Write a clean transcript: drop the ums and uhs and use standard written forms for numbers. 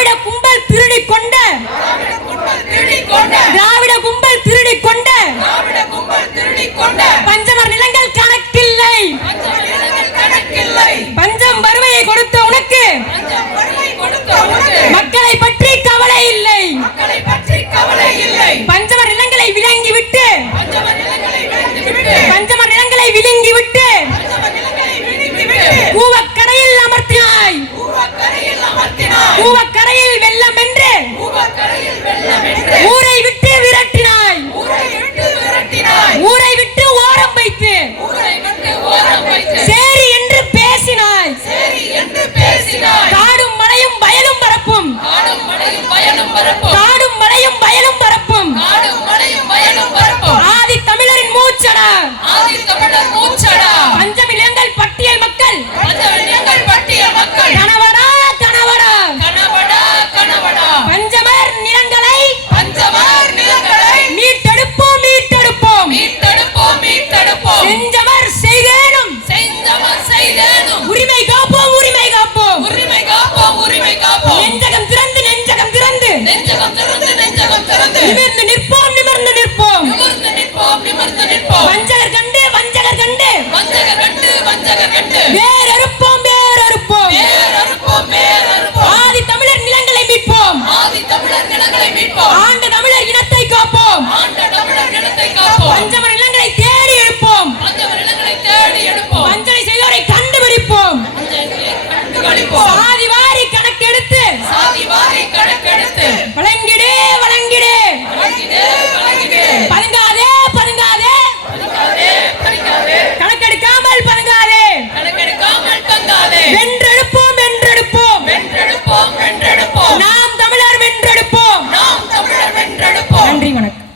திராவிட கும்பல் திருடி கொண்ட பஞ்சமர் நிலங்கள் கணக்கில்லை. பஞ்சம் வறுமையை கொடுத்த உனக்கு மக்களை பற்றி கவலை இல்லை. பஞ்சமர் நிலங்களை விழுங்கிவிட்டு கூவக்கரையில் அமர்த்தினாய். கூவக்கரையில் வெள்ளம் என்று ஊரை விட்டு விரட்டினாய். ஊரை விட்டு ஓரம் வைத்து சேரி என்று பேசினாய். காடும் மலையும் வயலும் பரப்பும். காடும் மலையும் வயலும் பரப்பும். ஆதி தமிழரின் மூச்சடா. பஞ்சமிலங்கள் பட்டியல் மக்கள் கனவடா கனவடா. பஞ்சமர் நிலங்களை மீட்டெடுப்போம் மீட்டெடுப்போம். செஞ்சவர் செய்தேனும் உரிமை காப்போம் உரிமை காப்போம். நெஞ்சகம் திறந்து நிமிர்ந்து நிற்போம் நிமிர்ந்து நிற்போம். வஞ்சகர் கண்டு வேறறுப்போம் வேறறுப்போம். ஆதி தமிழர் நிலங்களை மீட்போம். ஆண்ட தமிழர் இனத்தை காப்போம். பஞ்சமர் நிலங்களை தேடி எடுப்போம். வஞ்சனை செய்தோரை கண்டுபிடிப்போம். சாதி வாரி கணக்கெடுத்து வழங்கிடே வழங்கிடே. பதுங்காதே பதுங்காதே. கணக்கெடுக்காமல் பதுங்காதே. வென்றெடுப்போம் வென்றெடுப்போம். நாம் தமிழர் வென்றெடுப்போம். நன்றி வணக்கம்.